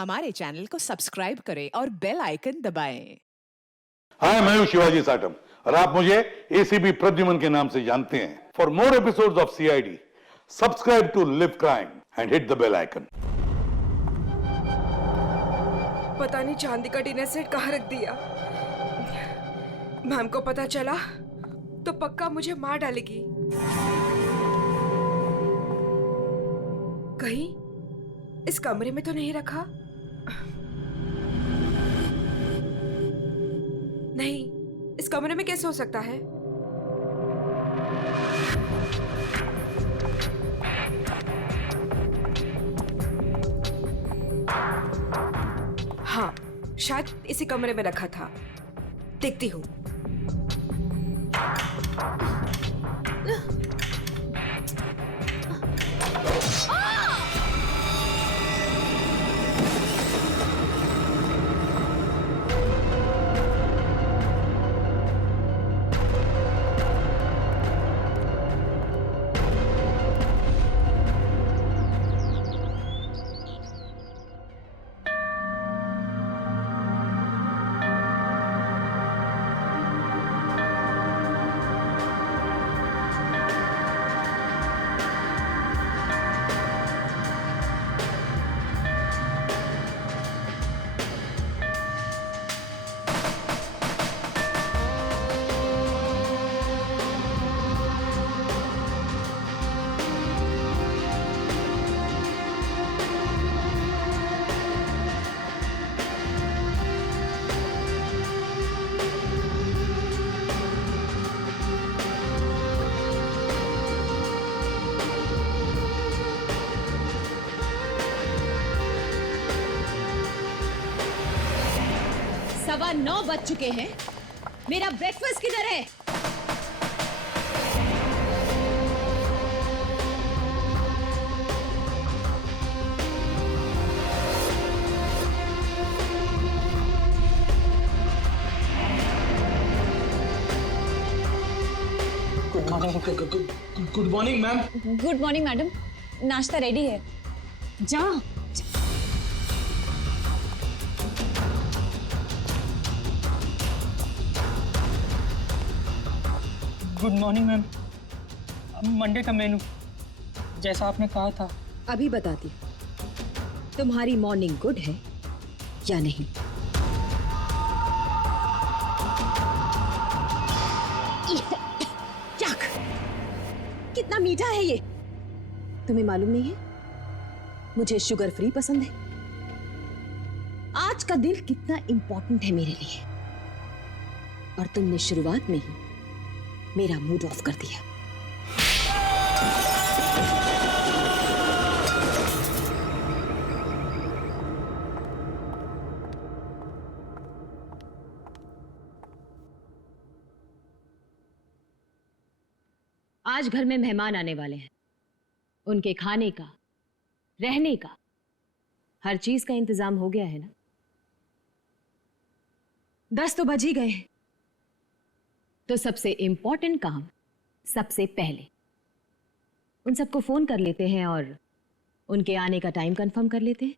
हमारे चैनल को सब्सक्राइब करें और बेल आइकन दबाएं। हाय, मैं हूं शिवाजी साटम और आप मुझे एसीपी प्रद्युमन के नाम से जानते हैं। For more episodes of CID, subscribe to Liv crime and hit the bell icon. पता नहीं चांदी का डिनर सेट कहाँ रख दिया। मैम को पता चला तो पक्का मुझे मार डालेगी। कहीं इस कमरे में तो नहीं रखा? नहीं, इस कमरे में कैसे हो सकता है? हाँ, शायद इसी कमरे में रखा था। देखती हूँ। सवा 9 बज चुके हैं। मेरा ब्रेकफास्ट किधर है? Good morning ma'am. Good morning madam, नाश्ता रेडी है। जा। Good morning ma'am. मंडे का मेनू जैसा आपने कहा था। अभी बताती हूँ, तुम्हारी मॉर्निंग गुड है या नहीं? याक, कितना मीठा है ये। तुम्हें मालूम नहीं है मुझे शुगर फ्री पसंद है। आज का दिन कितना इंपॉर्टेंट है मेरे लिए, और तुमने शुरुआत में ही मेरा मूड ऑफ कर दिया। आज घर में मेहमान आने वाले हैं। उनके खाने का, रहने का, हर चीज का इंतजाम हो गया है ना? 10 तो बज ही गए हैं। तो सबसे इंपॉर्टेंट काम सबसे पहले उन सबको फोन कर लेते हैं और उनके आने का टाइम कंफर्म कर लेते हैं।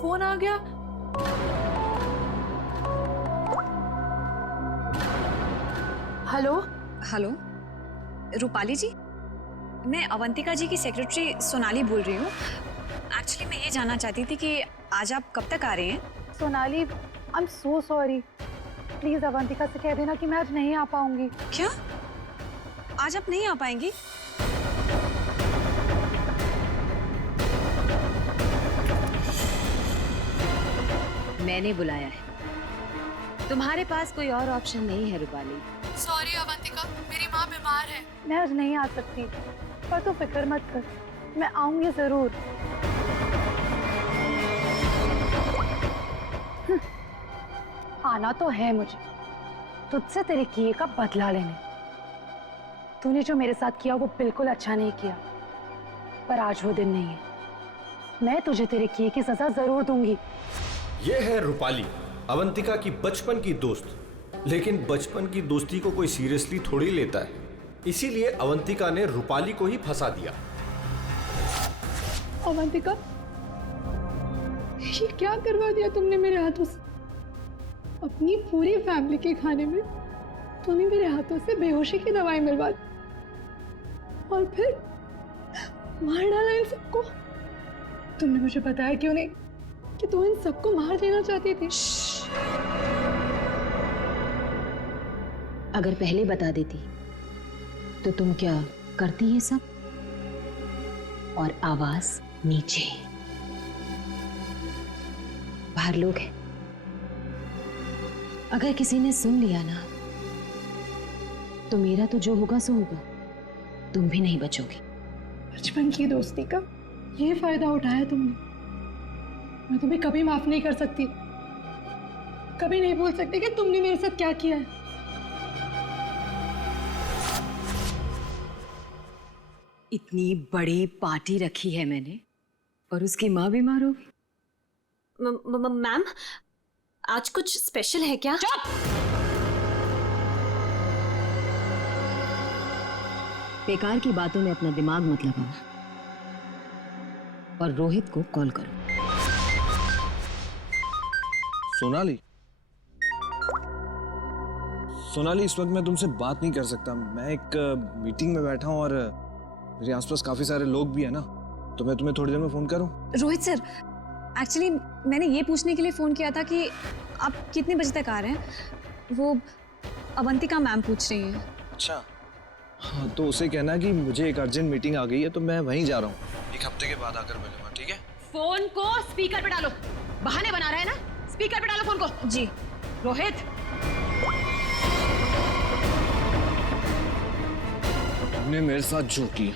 फोन आ गया। हेलो हेलो, रूपाली जी, मैं अवंतिका जी की सेक्रेटरी सोनाली बोल रही हूँ। एक्चुअली मैं ये जानना चाहती थी कि आज आप कब तक आ रहे हैं? Sonali, I am so sorry. Please Avantika से कह देना कि मैं आज नहीं आ पाऊंगी। क्या? आज आप नहीं आ पाएंगी? मैंने बुलाया है, तुम्हारे पास कोई और ऑप्शन नहीं है रूपाली। सॉरी अवंतिका, मेरी माँ बीमार है। मैं आज नहीं आ सकती, पर तू फिक्र मत कर, मैं आऊंगी जरूर। आना तो है मुझे, तुझसे तेरे किए का बदला लेने। तूने जो मेरे साथ किया वो बिल्कुल अच्छा नहीं किया, पर आज वो दिन नहीं है। मैं तुझे तेरे किए की सजा जरूर दूंगी। ये है रूपाली, अवंतिका की बचपन की दोस्त। लेकिन बचपन की दोस्ती को कोई सीरियसली थोड़ी लेता है, इसीलिए अवंतिका ने रूपाली को ही फंसा दिया। अवंतिका, ये क्या करवा दिया तुमने मेरे हाथों से? अपनी पूरी फैमिली के खाने में तूने मेरे हाथों से बेहोशी की दवाई मिलवा दी और फिर मार डाला इन सबको। तुमने मुझे बताया क्यों नहीं कि तू इन सबको मार देना चाहती थी? अगर पहले बता देती तो तुम क्या करती ये सब? और आवाज नीचे, बाहर लोग हैं, अगर किसी ने सुन लिया ना तो मेरा तो जो होगा सो होगा, तुम भी नहीं बचोगी। बचपन की दोस्ती का ये फायदा उठाया तुमने। मैं तुम्हें कभी माफ नहीं कर सकती, कभी नहीं भूल सकती कि तुमने मेरे साथ क्या किया है। इतनी बड़ी पार्टी रखी है मैंने और उसकी माँ बीमार हो गई। मैम, आज कुछ स्पेशल है क्या? बेकार की बातों में अपना दिमाग मत लगाओ और रोहित को कॉल करो। सोनाली, इस वक्त मैं तुमसे बात नहीं कर सकता। मैं एक मीटिंग में बैठा हूँ और मेरे आसपास काफी सारे लोग भी है ना, तो मैं तुम्हें थोड़ी देर में फोन करूँ? रोहित सर, एक्चुअली मैंने ये पूछने के लिए फोन किया था कि आप कितने बजे तक आ रहे हैं। वो अवंतिका मैम पूछ रही हैं। अच्छा, हाँ, तो उसे कहना कि मुझे एक अर्जेंट मीटिंग आ गई है, तो मैं वहीं जा रहा हूँ। एक हफ्ते के बाद आकर मिलूंगा, ठीक है? फोन को स्पीकर पे डालो। बहाने बना रहा है ना, स्पीकर पे डालो फोन को। जी। रोहित, तुमने मेरे साथ जो किया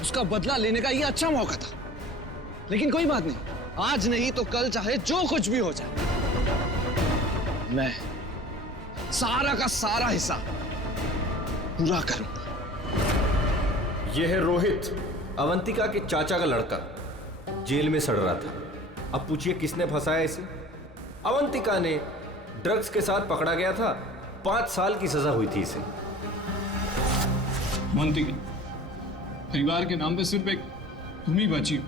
उसका बदला लेने का ये अच्छा मौका था, लेकिन कोई बात नहीं, आज नहीं तो कल चाहे जो कुछ भी हो जाए, मैं सारा का सारा हिस्सा पूरा करूंगा। यह है रोहित, अवंतिका के चाचा का लड़का, जेल में सड़ रहा था। अब पूछिए किसने फंसाया इसे? अवंतिका ने। ड्रग्स के साथ पकड़ा गया था, 5 साल की सजा हुई थी इसे। अवंतिका, परिवार के नाम पे सिर्फ एक तुम ही बची हो।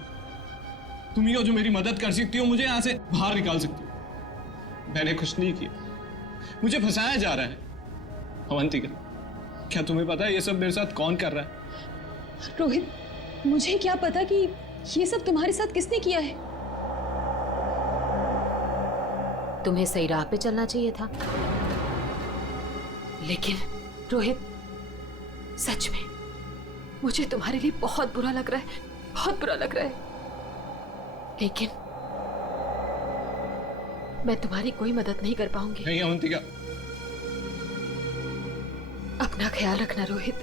तुम ही हो जो मेरी मदद कर सकती हो, मुझे यहाँ से बाहर निकाल सकती हो। मैंने कुछ नहीं किया, मुझे फंसाया जा रहा है। अवंतिका, क्या तुम्हें पता है ये सब मेरे साथ कौन कर रहा है? रोहित, मुझे क्या पता कि ये सब तुम्हारे साथ किसने किया है। तुम्हें सही राह पे चलना चाहिए था, लेकिन रोहित, सच में मुझे तुम्हारे लिए बहुत बुरा लग रहा है, बहुत बुरा लग रहा है, लेकिन मैं तुम्हारी कोई मदद नहीं कर पाऊंगी। नहीं अवंतिका, अपना ख्याल रखना रोहित।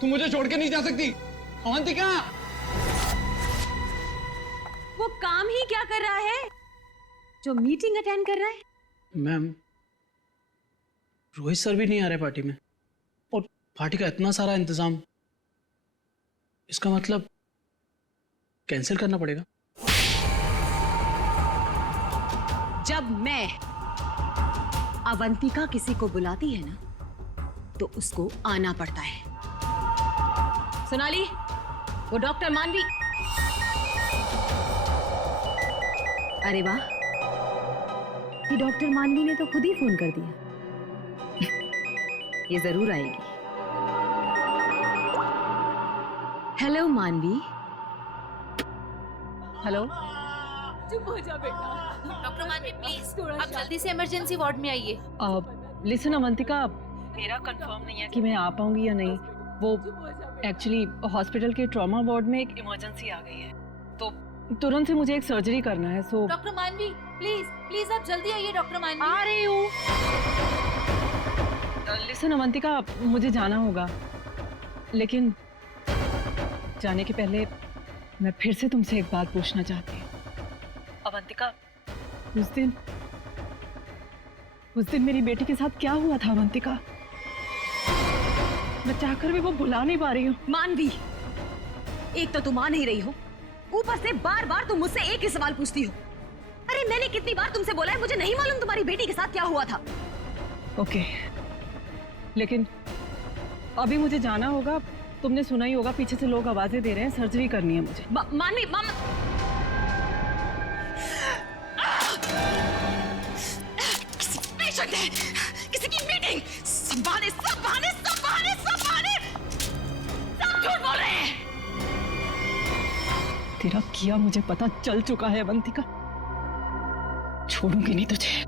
तुम मुझे छोड़ के नहीं जा सकती। अवंतिका, वो काम ही क्या कर रहा है जो मीटिंग अटेंड कर रहा है? मैम, रोहित सर भी नहीं आ रहे पार्टी में, और पार्टी का इतना सारा इंतजाम, इसका मतलब कैंसिल करना पड़ेगा। जब मैं अवंतिका किसी को बुलाती है ना तो उसको आना पड़ता है। सोनाली, वो डॉक्टर मानवी। अरे वाह, ये डॉक्टर मानवी ने तो खुद ही फोन कर दिया। ये जरूर आएगी। हेलो मानवी। हेलो। चुप हो जा बेटा। डॉक्टर मानवी प्लीज आप जल्दी से इमरजेंसी वार्ड में आइए। लिसन अवंतिका, मेरा कंफर्म नहीं है कि मैं आ पाऊंगी या नहीं। वो एक्चुअली हॉस्पिटल के ट्रॉमा वार्ड में एक इमरजेंसी आ गई है, तो तुरंत से मुझे एक सर्जरी करना है। सो डॉक्टर मानवी प्लीज प्लीज आप जल्दी आइए। डॉक्टर मानवी आ रही हूँ। लिसन अवंतिका, मुझे जाना होगा, लेकिन जाने के पहले मैं फिर से तुमसे एक बात पूछना चाहती हूँ। अवंतिका, उस दिन मेरी बेटी के साथ क्या हुआ था अवंतिका? मैं चाहकर भी वो भुला नहीं पा रही हूँ। मानवी, एक तो तुम आ नहीं रही हो, ऊपर से बार बार तुम मुझसे एक ही सवाल पूछती हो। अरे मैंने कितनी बार तुमसे बोला है, मुझे नहीं मालूम तुम्हारी बेटी के साथ क्या हुआ था। ओके, लेकिन अभी मुझे जाना होगा। तुमने सुना ही होगा, पीछे से लोग आवाजें दे रहे हैं, सर्जरी करनी है मुझे। मानवी किसी पेशेंट है, किसी की मीटिंग, सब बहाने सब झूठ बोल रहे हैं। तेरा किया मुझे पता चल चुका है अवंतिका, छोड़ूंगी नहीं तुझे।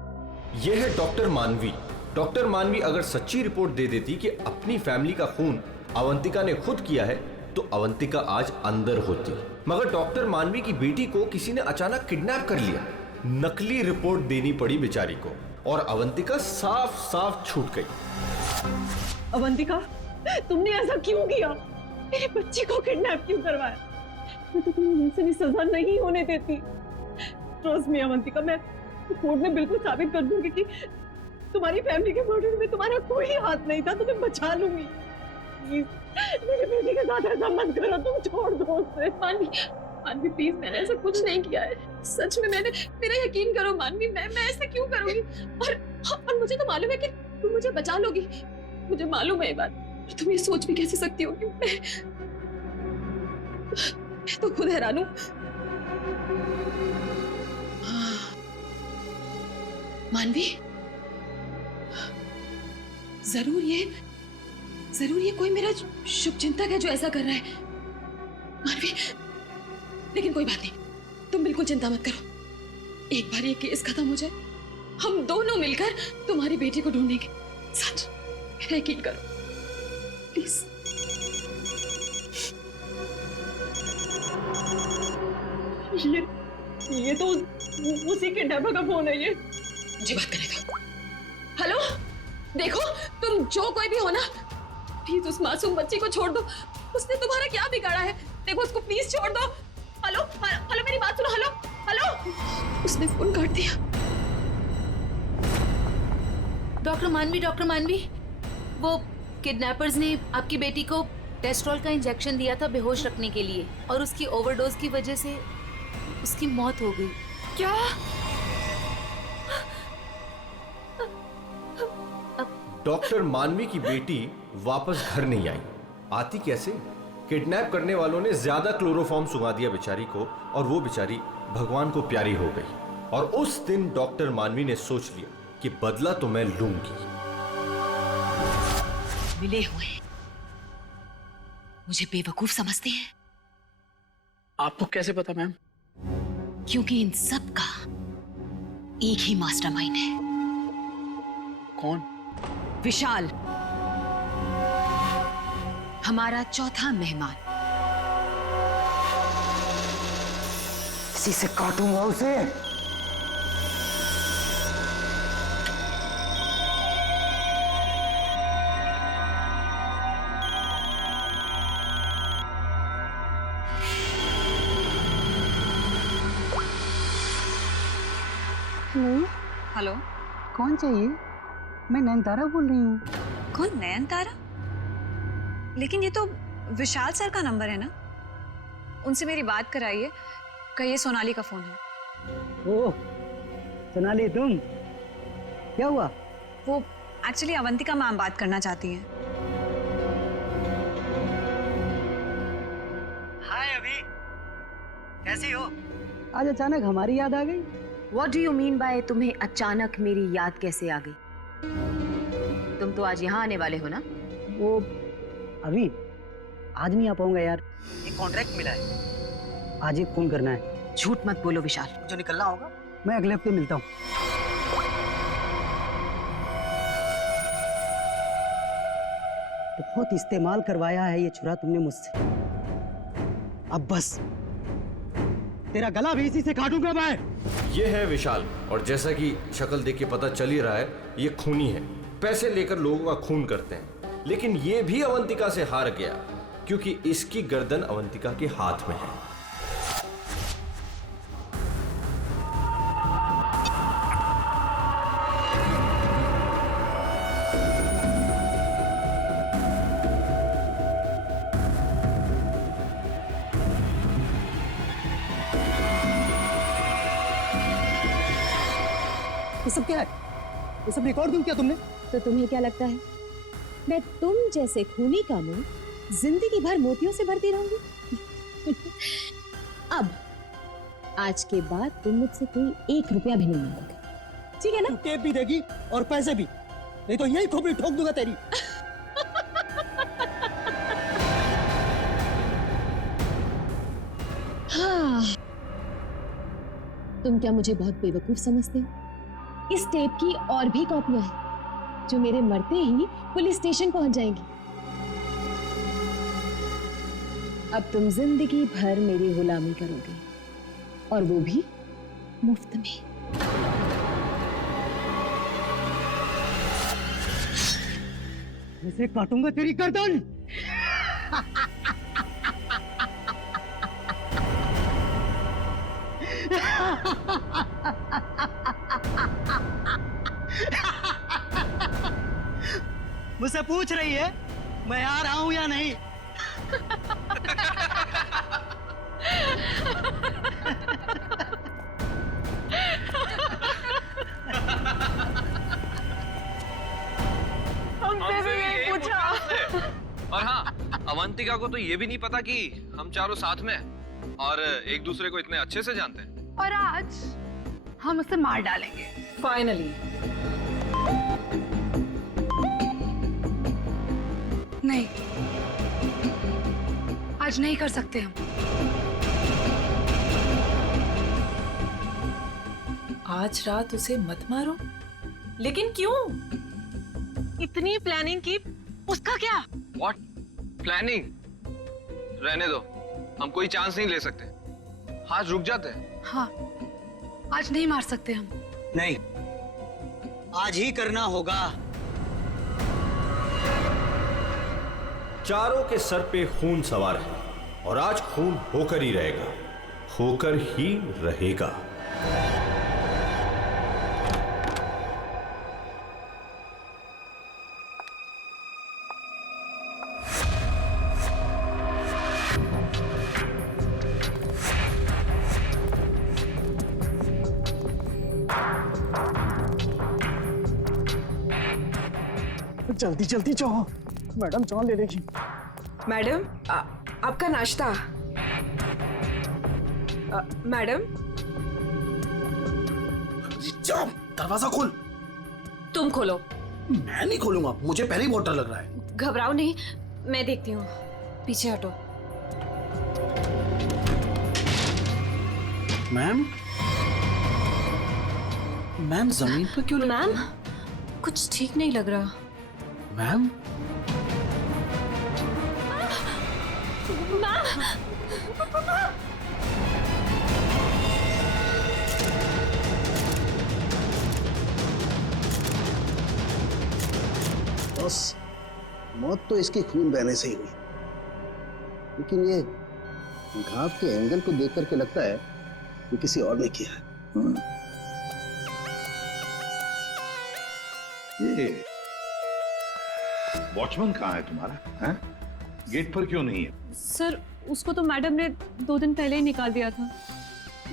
यह है डॉक्टर मानवी। डॉक्टर मानवी अगर सच्ची रिपोर्ट दे देती कि अपनी फैमिली का खून अवंतिका ने खुद किया है तो अवंतिका आज अंदर होती, मगर डॉक्टर मानवी की बेटी को किसी ने अचानक किडनैप कर लिया। नकली रिपोर्ट देनी पड़ी बेचारी को और अवंतिका साफ साफ छूट गई। अवंतिका, तुमने ऐसा क्यों किया? मेरी बच्ची को किडनैप क्यों करवाया? मैं तो तुम्हें वैसे भी सजा नहीं होने देती। ट्रस्ट मी अवंतिका, मैं कोर्ट में बिल्कुल साबित कर दूंगी कि तुम्हारी फैमिली के मर्डर में तुम्हारा कोई हाथ नहीं था। तुम्हें बचा लूंगी। प्लीज मेरी बेटी के साथ ऐसा मत करो, तुम छोड़ दो उसे। मानवी प्लीज, मैंने ऐसा कुछ नहीं किया है, सच में मेरा यकीन करो मानवी, मैं ऐसा क्यों करूंगी? और मुझे तो मालूम है कि तुम मुझे बचा लोगी, मुझे मालूम है ये बात। और तुम ये सोच भी कैसे सकती हो कि मैं तो खुद हैरान हूं। मानवी, जरूर ये कोई मेरा शुभचिंतक है जो ऐसा कर रहा है। मानवी, लेकिन कोई बात नहीं, तुम बिल्कुल चिंता मत करो। एक बार ये केस खत्म हो जाए, हम दोनों मिलकर तुम्हारी बेटी को ढूंढेंगे। सच, मेरा यकीन करो प्लीज। ये तो उसी के डब्बा का फोन है। ये मुझे बात करने दो। हेलो, देखो तुम जो कोई भी हो ना, प्लीज उस मासूम बच्ची को छोड़ दो। उसने तुम्हारा क्या बिगाड़ा है? देखो उसको प्लीज छोड़ दो। हेलो हेलो, मेरी बात सुनो। हेलो, उसने फोन काट दिया। डॉक्टर मानवी, वो किडनैपर्स ने आपकी बेटी को टेस्ट्रॉल का इंजेक्शन दिया था बेहोश रखने के लिए, और उसकी ओवरडोज की वजह से उसकी मौत हो गई। क्या? डॉक्टर मानवी की बेटी वापस घर नहीं आई। आती कैसे? किडनैप करने वालों ने ज्यादा क्लोरोफॉर्म सुंघा दिया बेचारी को, और वो बेचारी भगवान को प्यारी हो गई। और उस दिन डॉक्टर मानवी ने सोच लिया कि बदला तो मैं लूंगी। मिले हुए मुझे बेवकूफ समझते हैं। आपको कैसे पता मैम? क्योंकि इन सब का एक ही मास्टरमाइंड है। कौन? विशाल, हमारा चौथा मेहमान। इसी से काटूंगा उसे। हेलो, कौन चाहिए? मैं नयनतारा बोल रही हूँ। कौन? नयनतारा? लेकिन ये तो विशाल सर का नंबर है ना, उनसे मेरी बात कराइए। कहिए सोनाली का फोन है। ओह सोनाली, तुम? क्या हुआ? वो एक्चुअली अवंतिका मैम बात करना चाहती हैं। हाय अभी, कैसी हो? आज अचानक हमारी याद आ गई। What do you mean by तुम्हें अचानक मेरी याद कैसे आ गई? तुम तो आज यहाँ आने वाले हो ना? वो अभी आज नहीं आ पाऊंगा यार, एक कॉन्ट्रैक्ट मिला है, आज एक फोन करना है। झूठ मत बोलो विशाल। जो निकलना होगा मैं अगले हफ्ते मिलता हूँ। बहुत इस्तेमाल करवाया है ये छुरा तुमने मुझसे, अब बस तेरा गला भी इसी से काटूंगा मैं। ये है विशाल, और जैसा कि शक्ल देख के पता चल ही रहा है, ये खूनी है। पैसे लेकर लोगों का खून करते हैं, लेकिन ये भी अवंतिका से हार गया क्योंकि इसकी गर्दन अवंतिका के हाथ में है। क्या है? ये सब रिकॉर्ड क्यों किया तुमने? तो तुम्हें क्या लगता है मैं तुम जैसे खूनी का मुंह जिंदगी भर मोतियों से भरती रहूंगी? अब आज के बाद तुम मुझसे कोई 1 रुपया भी नहीं मांगोगे, ठीक है ना? तू टेप भी देगी और पैसे भी, नहीं तो यही खोपड़ी ठोक दूंगा तेरी। हाँ, तुम क्या मुझे बहुत बेवकूफ समझते हो? इस टेप की और भी कॉपियां हैं जो मेरे मरते ही पुलिस स्टेशन पहुंच जाएंगी। अब तुम जिंदगी भर मेरी गुलामी करोगे, और वो भी मुफ्त में। ऐसे काटूंगा तेरी गर्दन। मुझसे पूछ रही है मैं आ रहा हूं या नहीं? हमसे भी यही पूछा। और हाँ, अवंतिका को तो ये भी नहीं पता कि हम चारों साथ में हैं और एक दूसरे को इतने अच्छे से जानते हैं। और आज हम उसे मार डालेंगे फाइनली। नहीं, आज नहीं कर सकते हम। आज रात उसे मत मारो। लेकिन क्यों? इतनी प्लानिंग की, उसका क्या? What? प्लानिंग? रहने दो, हम कोई चांस नहीं ले सकते। हाथ रुक जाते हैं। हाँ, आज नहीं मार सकते हम। नहीं, आज ही करना होगा। चारों के सर पे खून सवार है और आज खून होकर ही रहेगा, होकर ही रहेगा। जल्दी जल्दी जाओ, मैडम जान ले लेगी। मैडम, आपका नाश्ता। मैडम, जाओ, दरवाजा खोल। तुम खोलो। मैं नहीं खोलूंगा, मुझे पहले ही बहुत डर लग रहा है। घबराओ नहीं, मैं देखती हूँ। पीछे हटो। मैम, मैम जमीन पर क्यों? मैम, कुछ ठीक नहीं लग रहा। मैम, बस मौत तो इसके खून बहने से ही हुई, लेकिन ये घाव के एंगल को देख करके लगता है कि किसी और ने किया है। ये वॉचमैन कहाँ है तुम्हारा? हैं? गेट पर क्यों नहीं है? सर, उसको तो मैडम ने 2 दिन पहले ही निकाल दिया था।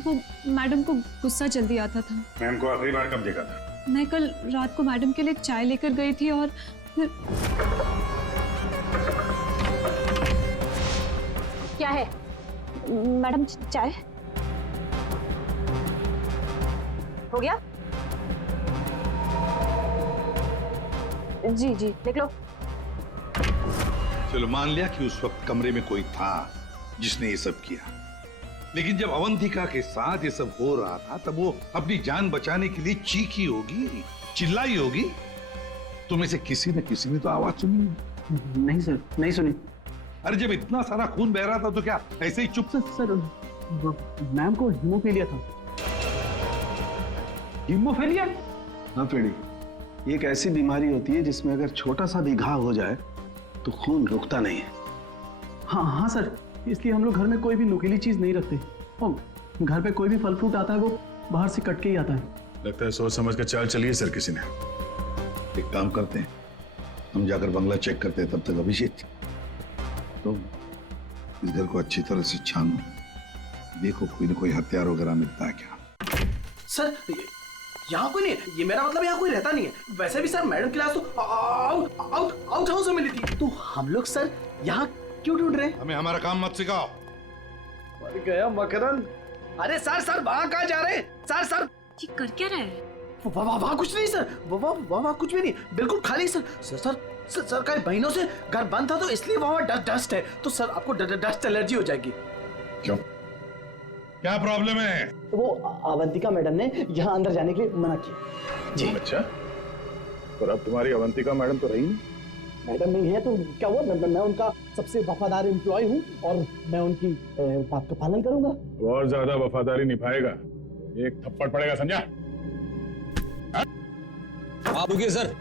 वो मैडम को गुस्सा जल्दी आता था। मैम को आखिरी बार कब देखा था? मैं कल रात को मैडम के लिए चाय लेकर गई थी और फिर... क्या है मैडम? चाय हो गया? जी जी, देख लो। चलो मान लिया कि उस वक्त कमरे में कोई था जिसने ये सब किया, लेकिन जब अवंतिका के साथ ये सब हो रहा था तब वो अपनी जान बचाने के लिए चीखी होगी, चिल्लाई होगी। तुम्हें से किसी न किसी ने तो आवाज सुनी। नहीं सर, नहीं सुनी। अरे जब इतना सारा खून बह रहा था तो क्या ऐसे ही चुप से? सर, मैम को हीमोफीलिया था। हीमोफीलिया? हाँ फ्रेडी, ये एक ऐसी बीमारी होती है जिसमें अगर छोटा सा भी घाव हो जाए तो खून रुकता नहीं है। हाँ हाँ सर, इसलिए हम लोग घर में कोई भी नुकीली चीज नहीं रखते। और घर पे कोई भी फल फ्रूट आता है वो बाहर से कट के ही आता है। लगता है सोच समझ कर चाल चलिए सर किसी ने। एक काम करते हैं, हम जाकर बंगला चेक करते हैं, तब तक अभिषेक तो इस घर को अच्छी तरह से छानो, देखो कोई ना कोई हथियार वगैरह मिलता है क्या। सर, यहाँ कोई नहीं, ये मेरा मतलब यहाँ कोई रहता नहीं है। वैसे भी सर मैडम की लाश तो आउट हाउस में मिली थी। तो हम लोग सर यहाँ क्यों ढूंढ रहे हैं? हमें हमारा काम मत सिखाओ। मर गया मकरंद। अरे सर वहाँ कहाँ जा रहे हैं? सर ये कर क्या रहे हैं? वहाँ कुछ नहीं सर, वहाँ कुछ भी नहीं, बिल्कुल खाली सर कई महीनों से घर बंद था तो इसलिए वहाँ डस्ट है। तो सर आपको डस्ट एलर्जी हो जाएगी। क्यों, क्या प्रॉब्लम है? वो अवंतिका मैडम ने यहाँ अंदर जाने के लिए मना किया जी। अच्छा, पर अब तुम्हारी अवंतिका मैडम तो रही नहीं। मैडम नहीं है तो क्या हुआ, मैं उनका सबसे वफादार एम्प्लॉय हूँ और मैं उनकी बात का पालन करूंगा। और ज्यादा वफादारी निभाएगा, एक थप्पड़ पड़ेगा, समझा? आप रुकिए सर,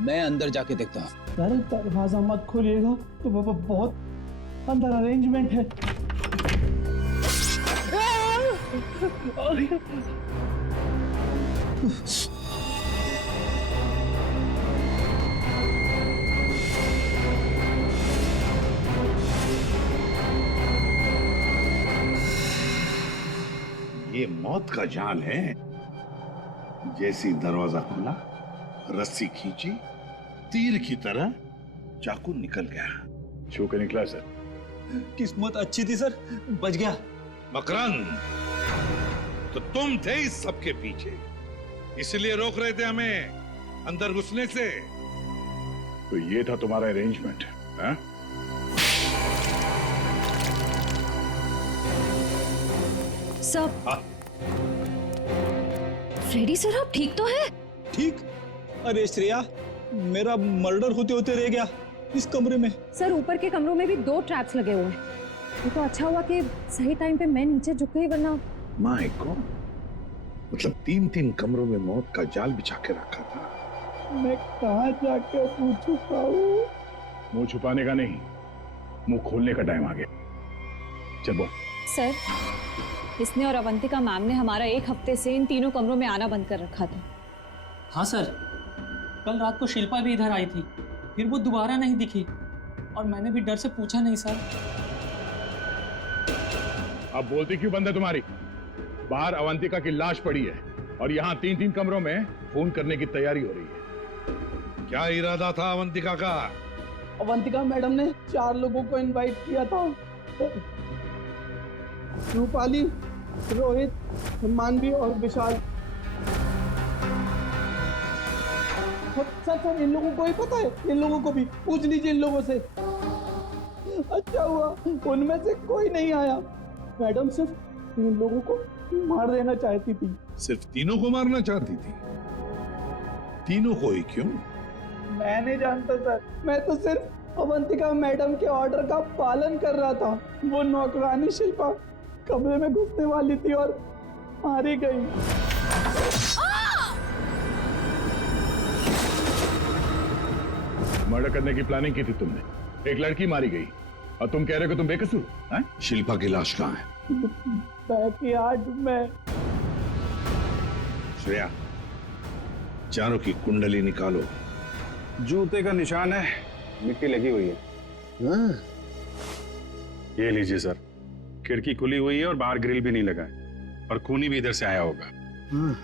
मैं अंदर जाके देखता हूँ। अरे दरवाजा मत खोलिएगा, तो बहुत अंदर अरेंजमेंट है। ये मौत का जाल है। जैसी दरवाजा खुला, रस्सी खींची, तीर की तरह चाकू निकल गया। छू के निकला सर। किस्मत अच्छी थी सर, बच गया। मकरंद, तो तुम थे इस सब के पीछे, इसलिए रोक रहे थे हमें अंदर घुसने से। तो ये था तुम्हारा अरेंजमेंट, हाँ? सब फ्रेडी सर, आप ठीक तो है? ठीक? अरे श्रेया, मेरा मर्डर होते होते रह गया इस कमरे में। सर ऊपर के कमरों में भी 2 ट्रैप्स लगे हुए हैं। ये तो अच्छा हुआ कि सही टाइम पे मैं नीचे झुक गई, वरना माय गॉड, मतलब 3 कमरों में मौत का जाल बिछा के रखा था। मैं कहाँ जाके मुंह छुपाऊं? मुंह छुपाने का नहीं, मुंह खोलने का टाइम आ गया। चल बोल। सर, इसने और अवंतिका मैम ने हमारा 1 हफ्ते से इन तीनों कमरों में आना बंद कर रखा था। हाँ सर, कल रात को शिल्पा भी इधर आई थी, फिर वो दोबारा नहीं दिखी और मैंने भी डर से पूछा नहीं सर। अब बोलती क्यों बंद है तुम्हारी? बाहर अवंतिका की लाश पड़ी है और यहाँ 3 कमरों में फोन करने की तैयारी हो रही है। क्या इरादा था अवंतिका का? अवंतिका मैडम ने 4 लोगों को इनवाइट किया था। रूपाली, रोहित, मानवी और विशाल। सर इन लोगों को ही पता है, इन लोगों को भी पूछ लीजिए इन लोगों से। अच्छा हुआ उनमें से कोई नहीं आया। मैडम सिर्फ इन लोगों को मार देना चाहती थी। सिर्फ तीनों को मारना चाहती थी? तीनों को ही क्यों? मैं नहीं जानता सर, मैं तो सिर्फ अवंतिका मैडम के ऑर्डर का पालन कर रहा था। वो नौकरानी शिल्पा कमरे में घुसने वाली थी और मारी गई। मर्डर करने की प्लानिंग की थी तुमने, एक लड़की मारी गई और तुम कह रहे हो कि तुम बेकसूर हैं? शिल्पा की लाश कहाँ है? बैकयार्ड में। श्रेया, चारों की कुंडली निकालो। जूते का निशान है, मिट्टी लगी हुई है। हाँ। ये लीजिए सर, खिड़की खुली हुई है और बाहर ग्रिल भी नहीं लगा है और खूनी भी इधर से आया होगा। हाँ।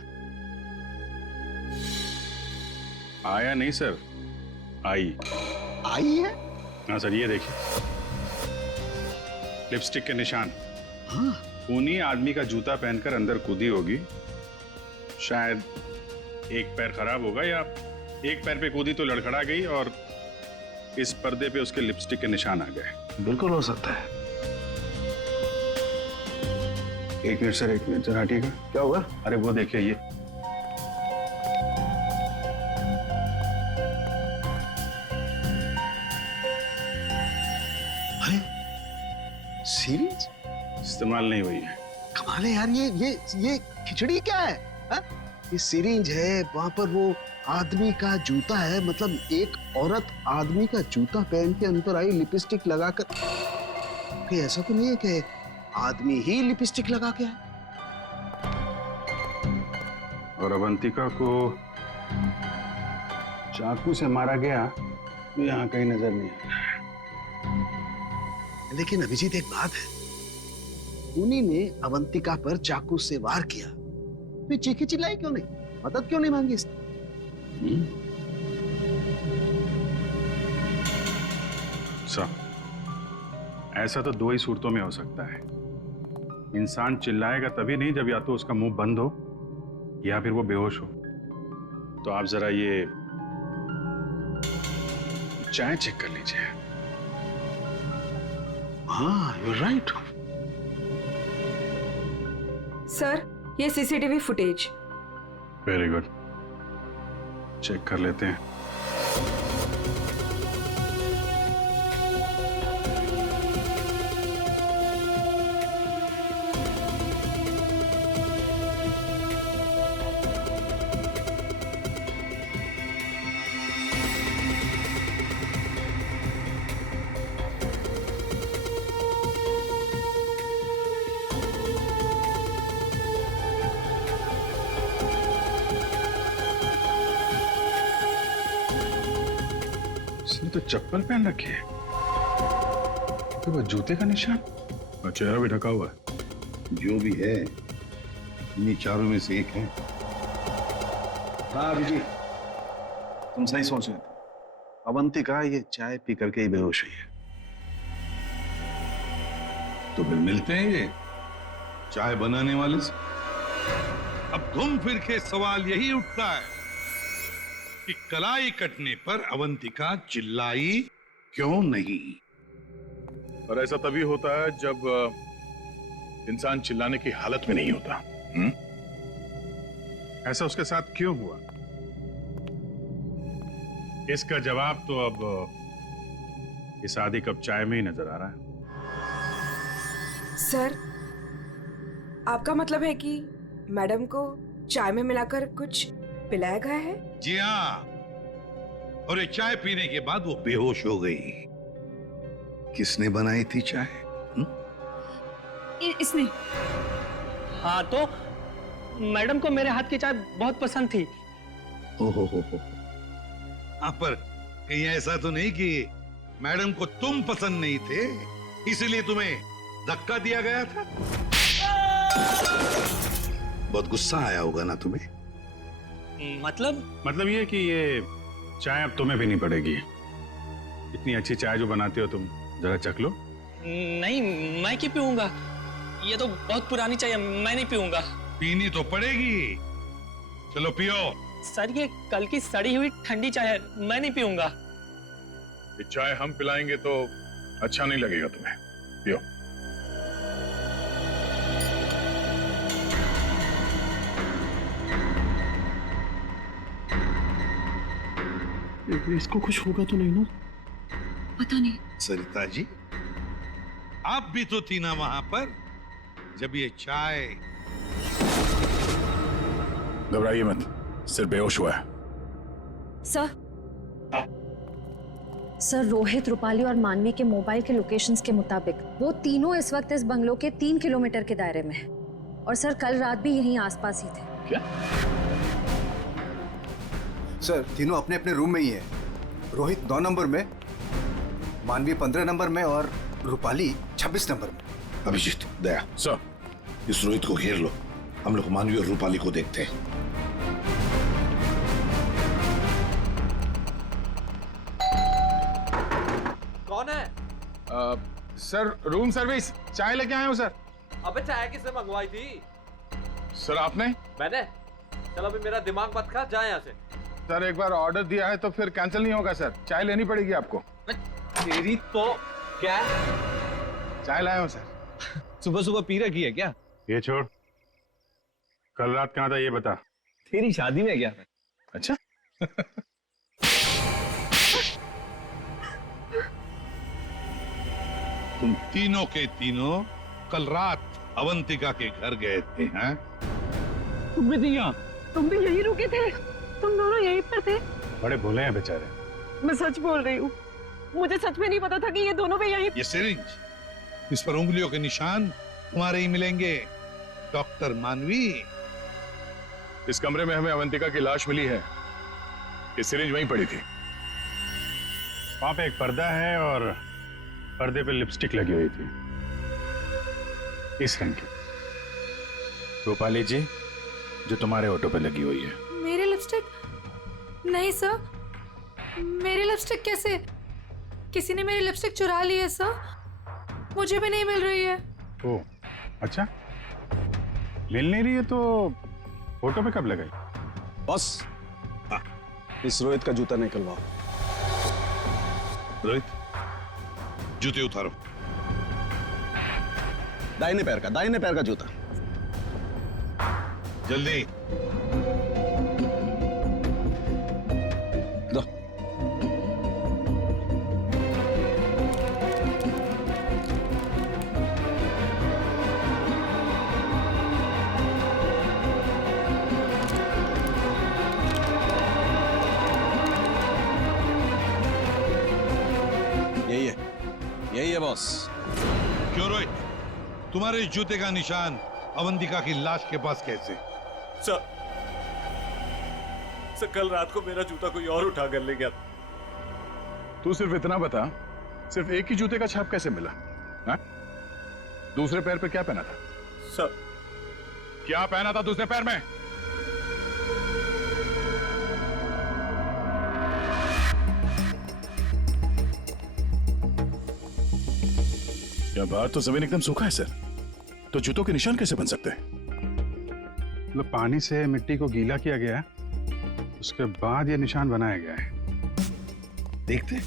आया नहीं सर, आई है? हाँ सर, ये देखिए लिपस्टिक के निशान। हाँ। खूनी आदमी का जूता पहनकर अंदर कूदी होगी। शायद एक पैर खराब होगा या एक पैर पे कूदी तो लड़खड़ा गई और इस पर्दे पे उसके लिपस्टिक के निशान आ गए। बिल्कुल हो सकता है। एक मिनट सर, एक मिनट जरा हटिएगा। क्या होगा? अरे वो देखिए, ये सीरीज इस्तेमाल नहीं हुई है। कमाल है यार, ये खिचड़ी क्या है? हा? ये सीरीज है, वहां पर वो आदमी का जूता है, मतलब एक औरत आदमी का जूता पहन के अंदर आई लिपस्टिक लगाकर। कहीं ऐसा तो नहीं है कि आदमी ही लिपस्टिक लगा के आए? और अवंतिका को चाकू से मारा गया तो यहाँ कहीं नजर नहीं आ रहा। लेकिन अभिजीत एक बात है, खूनी ने अवंतिका पर चाकू से वार किया, तो चीखी चिल्लाई क्यों नहीं? मदद क्यों नहीं मांगी इसने? ऐसा तो दो ही सूरतों में हो सकता है। इंसान चिल्लाएगा तभी नहीं जब या तो उसका मुंह बंद हो या फिर वो बेहोश हो। तो आप जरा ये चाय चेक कर लीजिए। हाँ, you're right. सर, ये CCTV footage. Very good, check कर लेते हैं। इसने तो चप्पल पहन रखी है, तो वो जूते का निशान और चेहरा भी ढका हुआ है। जो भी है इन्हीं चारों में से एक है। हाँ अभिजीत, तुम सही सोच रहे थे। अवंतिका ये चाय पी करके ही बेहोश हुई है। तो फिर मिलते हैं ये चाय बनाने वाले से। अब घूम फिर के सवाल यही उठता है कि कलाई कटने पर अवंतिका चिल्लाई क्यों नहीं? और ऐसा तभी होता है जब इंसान चिल्लाने की हालत में नहीं होता। ऐसा उसके साथ क्यों हुआ? इसका जवाब तो अब इस आधी कप चाय में ही नजर आ रहा है। सर, आपका मतलब है कि मैडम को चाय में मिलाकर कुछ पिलाया गया है? जी हाँ, और ये चाय पीने के बाद वो बेहोश हो गई। किसने बनाई थी चाय? इसने। हाँ, तो मैडम को मेरे हाथ की चाय बहुत पसंद थी। ओहो हो। हाँ, पर कहीं ऐसा तो नहीं कि मैडम को तुम पसंद नहीं थे इसलिए तुम्हें धक्का दिया गया था? बहुत गुस्सा आया होगा ना तुम्हें? मतलब ये कि ये चाय अब तुम्हें भी नहीं पड़ेगी। इतनी अच्छी चाय जो बनाते हो तुम, जरा चख लो। नहीं, मैं क्यों पीऊंगा? ये तो बहुत पुरानी चाय है, मैं नहीं पीऊंगा। पीनी तो पड़ेगी। चलो पियो। सर, ये कल की सड़ी हुई ठंडी चाय है, मैं नहीं पीऊंगा। ये चाय हम पिलाएंगे तो अच्छा नहीं लगेगा तुम्हें। पियो। इसको कुछ होगा तो नहीं ना? पता नहीं। सरिता जी, आप भी तो थी ना वहां पर जब ये चाय। घबराइए मत, सिर्फ बेहोश हुआ है। सर, रोहित, रूपाली और मानवी के मोबाइल के लोकेशंस के मुताबिक वो तीनों इस वक्त इस बंगलो के 3 किलोमीटर के दायरे में हैं। और सर, कल रात भी यहीं आसपास ही थे। क्या? सर, तीनों अपने अपने रूम में ही है। रोहित 9 नंबर में, मानवी 15 नंबर में और रूपाली 26 नंबर में। अभिजीत, दया सर, इस रोहित को घेर लो। हम लोग मानवी और रूपाली को देखते हैं। कौन है? Sir, room service. चाय लेके आए हो सर। अबे चाय किसने मंगवाई थी? सर, आपने? मैंने। चलो अभी मेरा दिमाग मत खा, जा यहाँ से। सर, एक बार ऑर्डर दिया है तो फिर कैंसिल नहीं होगा सर। चाय लेनी पड़ेगी आपको। तेरी तो क्या? चाय लाया हूँ सर। सुबह सुबह पी रखी है क्या? ये छोड़, कल रात कहाँ था ये बता। तेरी शादी में गया था। अच्छा। तुम तीनों के तीनों कल रात अवंतिका के घर गए थे, हैं? तुम भी थी यहाँ? तुम भी यहीं रुके थे? तुम दोनों यहीं पर थे? बड़े भोले हैं बेचारे। मैं सच बोल रही हूँ, मुझे सच में नहीं पता था कि ये दोनों भी यहीं। ये सिरिंज, इस पर उंगलियों के निशान तुम्हारे ही मिलेंगे, डॉक्टर मानवी। इस कमरे में हमें अवंतिका की लाश मिली है। ये सिरिंज वहीं पड़ी थी। वहां पे एक पर्दा है और पर्दे पे लिपस्टिक लगी हुई थी, इस रंग की। रूपाली जी, जो तुम्हारे ऑटो पे लगी हुई है। नहीं सर, मेरी लिपस्टिक कैसे? किसी ने मेरी लिपस्टिक चुरा ली है सर, मुझे भी नहीं मिल रही है। ओह, अच्छा, मिल नहीं रही है तो फोटो पे कब लगाई? बॉस, इस रोहित का जूता निकलवाओ। रोहित, जूते उतारो। दाहिने पैर का जूता। जल्दी। दो। यही है बॉस। क्यों रोहित, तुम्हारे जूते का निशान अवंतिका की लाश के पास कैसे? सर, कल रात को मेरा जूता कोई और उठा कर ले गया। तू सिर्फ इतना बता, सिर्फ एक ही जूते का छाप कैसे मिला? हा? दूसरे पैर पे क्या पहना था? सर, क्या पहना था दूसरे पैर में? क्या बाहर तो जमीन एकदम सूखा है सर, तो जूतों के निशान कैसे बन सकते हैं? मतलब पानी से मिट्टी को गीला किया गया है, उसके बाद ये निशान बनाया गया है। देखते।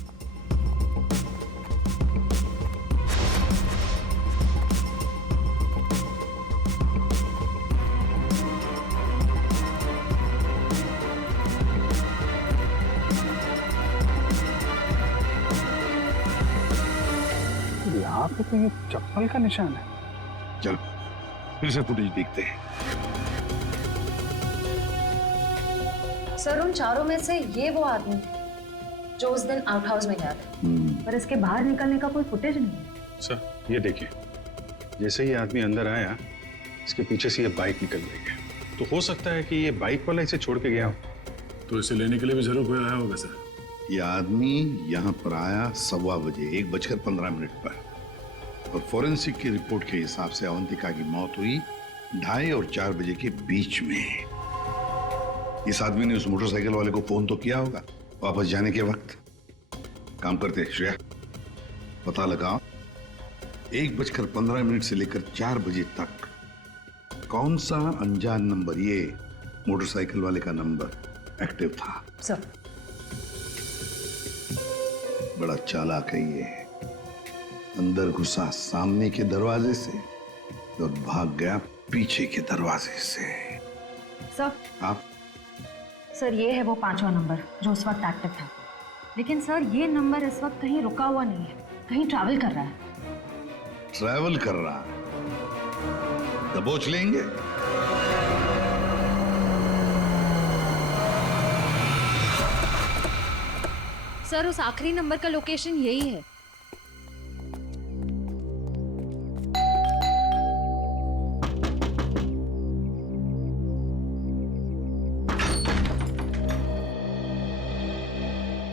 यहाँ पे तो ये चप्पल का निशान है। चलो फिर से फुटेज देखते हैं। सर, उन चारों में से ये वो आदमी जो उस दिन आउट हाउस में गया था, पर इसके बाहर निकलने का कोई फुटेज नहीं है। सर, ये देखिए, जैसे ये आदमी अंदर आया, इसके पीछे से ये बाइक निकल गई है, तो हो सकता है कि ये बाइक वाला इसे छोड़ के गया हो। तो इसे लेने के लिए भी जरूर कोई आया होगा सर। ये आदमी यहाँ पर आया 1:15 बजे, 1:15 पर, और फोरेंसिक की रिपोर्ट के हिसाब से अवंतिका की मौत हुई 2:30 और 4 बजे के बीच में। इस आदमी ने उस मोटरसाइकिल वाले को फोन तो किया होगा वापस जाने के वक्त। काम करते श्रेया, पता लगाओ 1:15 से लेकर 4 बजे तक कौन सा अनजान नंबर, ये मोटरसाइकिल वाले का नंबर एक्टिव था। सर, बड़ा चालाक है ये, अंदर घुसा सामने के दरवाजे से और भाग गया पीछे के दरवाजे से। सर, आप? सर, ये है वो 5वां नंबर जो उस वक्त एक्टिव था, लेकिन सर ये नंबर इस वक्त कहीं रुका हुआ नहीं है, कहीं ट्रैवल कर रहा है। ट्रैवल कर रहा है? दबोच लेंगे। सर, उस आखिरी नंबर का लोकेशन यही है।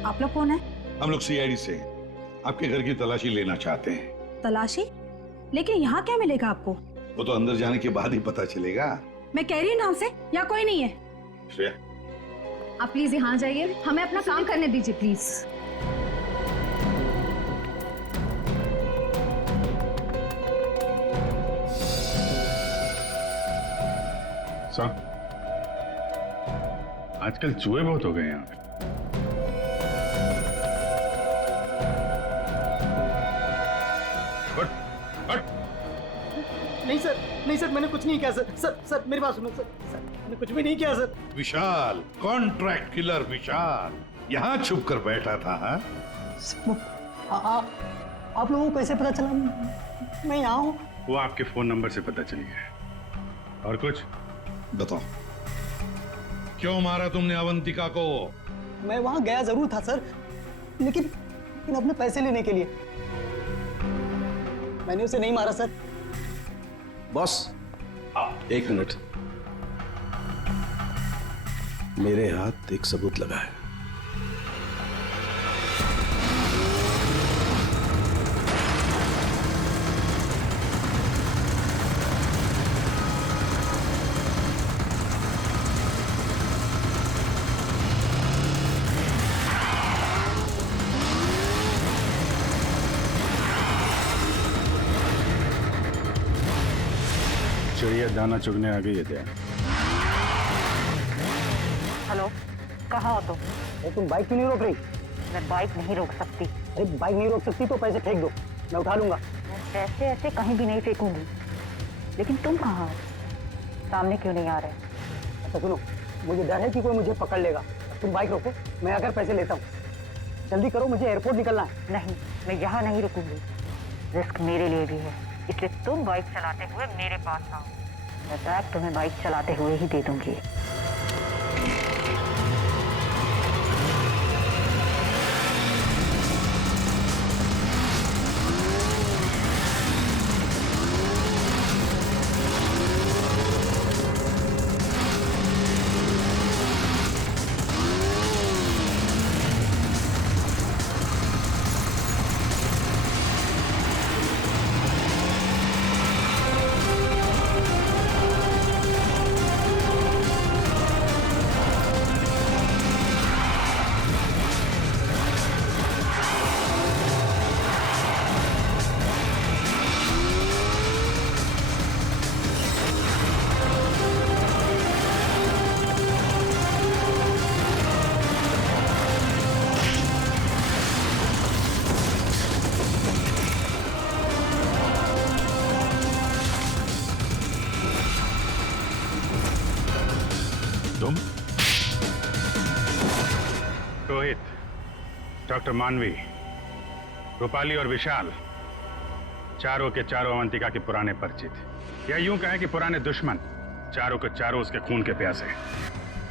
आप लोग कौन है? हम लोग सीआईडी से आपके घर की तलाशी लेना चाहते हैं। तलाशी? लेकिन यहाँ क्या मिलेगा आपको? वो तो अंदर जाने के बाद ही पता चलेगा। मैं कह रही हूँ नाम से, या कोई नहीं है? श्रेया, आप प्लीज यहाँ जाइए, हमें अपना काम करने दीजिए प्लीज। सर, आजकल चूहे बहुत हो गए यहाँ पे। नहीं सर, मैंने कुछ नहीं किया सर। सर मेरी बात सुनो सर, मैंने कुछ भी नहीं किया सर। विशाल, कॉन्ट्रैक्ट किलर विशाल, यहाँ छुप कर बैठा था। आप लोगों को कैसे पता चला मैं यहाँ हूँ? वो आपके फोन नंबर से पता चल गया। और कुछ बताओ, क्यों मारा तुमने अवंतिका को? मैं वहां गया जरूर था सर, लेकिन अपने पैसे लेने के लिए। मैंने उसे नहीं मारा सर। बॉस, 1 मिनट, मेरे हाथ एक सबूत लगा है। चिड़िया दाना चुगने आ गई है क्या? हेलो, कहाँ हो तुम? तुम बाइक क्यों नहीं रोक रही? मैं बाइक नहीं रोक सकती। अरे बाइक नहीं रोक सकती तो पैसे फेंक दो, मैं उठा लूंगा। मैं पैसे ऐसे कहीं भी नहीं फेंकूंगी। लेकिन तुम कहाँ हो? सामने क्यों नहीं आ रहे? अच्छा सुनो, मुझे डर है कि कोई मुझे पकड़ लेगा। तुम बाइक रोको, मैं आकर पैसे लेता हूँ। जल्दी करो, मुझे एयरपोर्ट निकलना है। नहीं, मैं यहाँ नहीं रुकूंगी। रिस्क मेरे लिए भी है, इसलिए तुम बाइक चलाते हुए मेरे पास आओ। मैं बैग तुम्हें बाइक चलाते हुए ही दे दूंगी। तुम? रोहित, डॉक्टर मानवी, रूपाली और विशाल, चारों के चारों अवंतिका के पुराने परिचित, या यूं कहें कि पुराने दुश्मन। चारों के चारों उसके खून के प्यासे।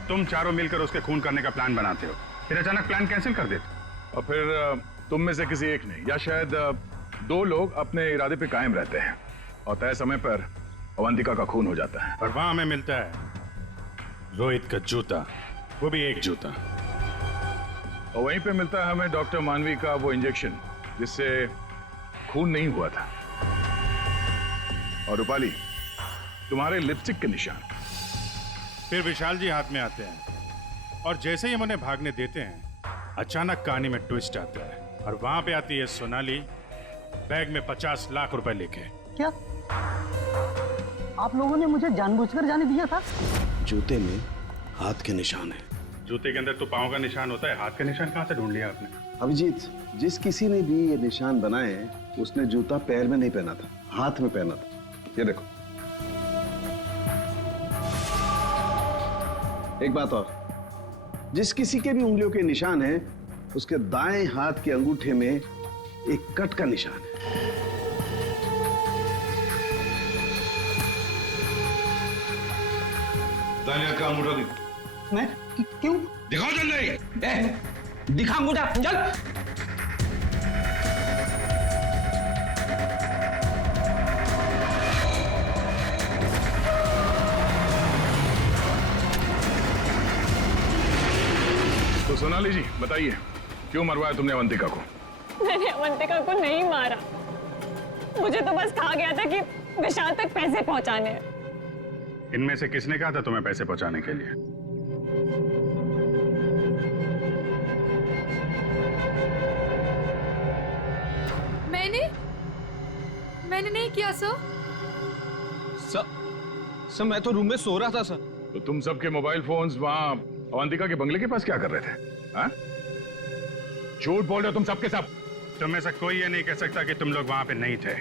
तुम चारों मिलकर उसके खून करने का प्लान बनाते हो, फिर अचानक प्लान कैंसिल कर देते हो। और फिर तुम में से किसी एक ने या शायद दो लोग अपने इरादे पे कायम रहते हैं और तय समय पर अवंतिका का खून हो जाता है। और वहां हमें मिलता है रोहित का जूता, वो भी एक जूता। और वहीं पे मिलता है हमें डॉक्टर मानवी का वो इंजेक्शन जिससे खून नहीं हुआ था। और रूपाली, तुम्हारे लिपस्टिक के निशान। फिर विशाल जी हाथ में आते हैं और जैसे ही हम उन्हें भागने देते हैं, अचानक कहानी में ट्विस्ट आता है और वहां पे आती है सोनाली, बैग में 50 लाख रुपए लेके। क्या आप लोगों ने मुझे जानबूझकर जाने दिया था? जूते में हाथ के निशान है। जूते के अंदर तो पाँव का निशान होता है, हाथ का निशान कहाँ से ढूंढ लिया आपने? अभिजीत, जिस किसी ने भी ये निशान बनाए उसने जूता पैर में नहीं पहना था, हाथ में पहना था। ये देखो। एक बात और, जिस किसी के भी उंगलियों के निशान है उसके दाएं हाथ के अंगूठे में एक कट का निशान है। दानिया का अंगूठा दिखा। मैं क्यों? दिखाओ जल्दी। दिखा अंगूठा, चल। तो सोनाली जी बताइए, क्यों मरवाया तुमने अवंतिका को? मैंने अवंतिका को नहीं मारा, मुझे तो बस कहा गया था कि विशाल तक पैसे पहुंचाने हैं। इनमें से किसने कहा था तुम्हें पैसे पहुंचाने के लिए? मैंने नहीं किया सर। सर मैं तो रूम में सो रहा था सर। तो तुम सबके मोबाइल फोन्स वहां अवंतिका के बंगले के पास क्या कर रहे थे? हाँ? झूठ बोल रहे हो तुम सबके सब। तुम में से कोई ये नहीं कह सकता कि तुम लोग वहां पे नहीं थे।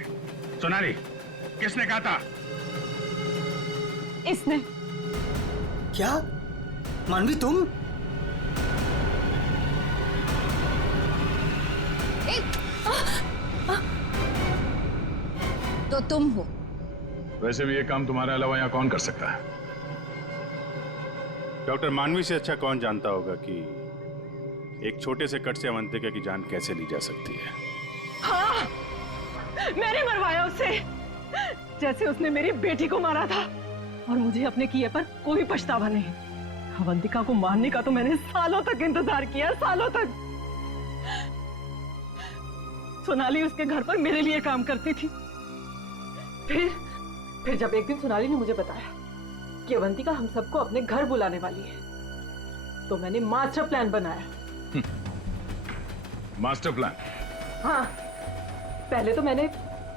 सोनाली, किसने कहा था? इसने। क्या? मानवी तुम? तो तुम हो। वैसे भी ये काम तुम्हारे अलावा यहाँ कौन कर सकता है? डॉक्टर मानवी से अच्छा कौन जानता होगा कि एक छोटे से कट से अवंतिका की जान कैसे ली जा सकती है। हाँ, मैंने मरवाया उसे, जैसे उसने मेरी बेटी को मारा था। और मुझे अपने किए पर कोई पछतावा नहीं। अवंतिका को मारने का तो मैंने सालों तक इंतजार किया, सालों तक। सोनाली उसके घर पर मेरे लिए काम करती थी। फिर जब एक दिन सोनाली ने मुझे बताया कि अवंतिका हम सबको अपने घर बुलाने वाली है, तो मैंने मास्टर प्लान बनाया। Master plan? हाँ, पहले तो मैंने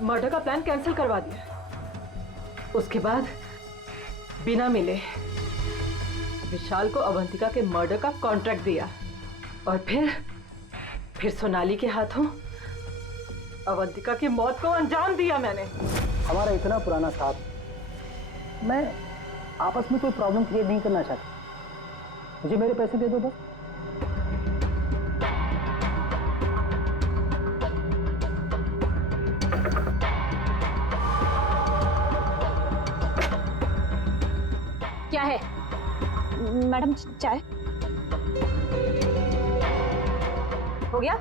मर्डर का प्लान कैंसिल करवा दिया। उसके बाद बिना मिले विशाल को अवंतिका के मर्डर का कॉन्ट्रैक्ट दिया और फिर सोनाली के हाथों अवंतिका की मौत को अंजाम दिया मैंने। हमारा इतना पुराना साथ, मैं आपस में कोई प्रॉब्लम क्रिएट नहीं करना चाहता। मुझे मेरे पैसे दे दो बस। क्या है मैडम? चाय हो गया?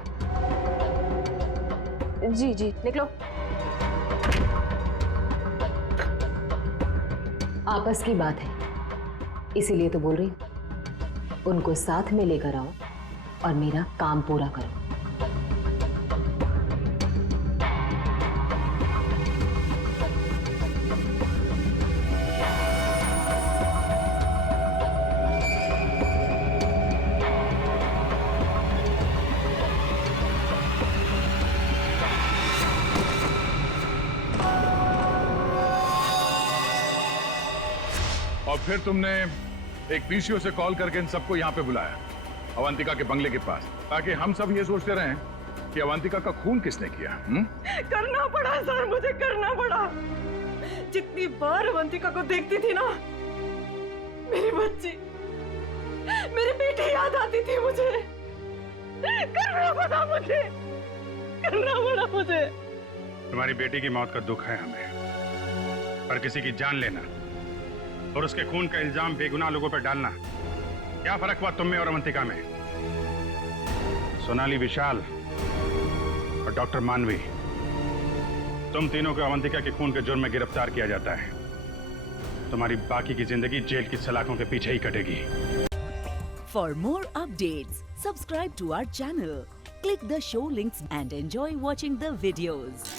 जी जी निकलो। आपस की बात है, इसीलिए तो बोल रही हूँ। उनको साथ में लेकर आओ और मेरा काम पूरा करो। और फिर तुमने एक पीसीओ से कॉल करके इन सबको यहाँ पे बुलाया, अवंतिका के बंगले के पास, ताकि हम सब ये सोचते रहें कि अवंतिका का खून किसने किया। करना पड़ा सर, मुझे करना पड़ा। जितनी बार अवंतिका को देखती थी ना, मेरी बच्ची, मेरी बेटी याद आती थी मुझे। करना पड़ा मुझे, करना पड़ा मुझे। तुम्हारी बेटी की मौत का दुख है हमें, पर किसी की जान लेना और उसके खून का इल्जाम बेगुनाह लोगों पर डालना, क्या फर्क हुआ तुम में और अवंतिका में? सोनाली, विशाल और डॉक्टर मानवी, तुम तीनों को अवंतिका के खून के जुर्म में गिरफ्तार किया जाता है। तुम्हारी बाकी की जिंदगी जेल की सलाखों के पीछे ही कटेगी। For more updates, subscribe to our channel, click the show links and enjoy watching the videos.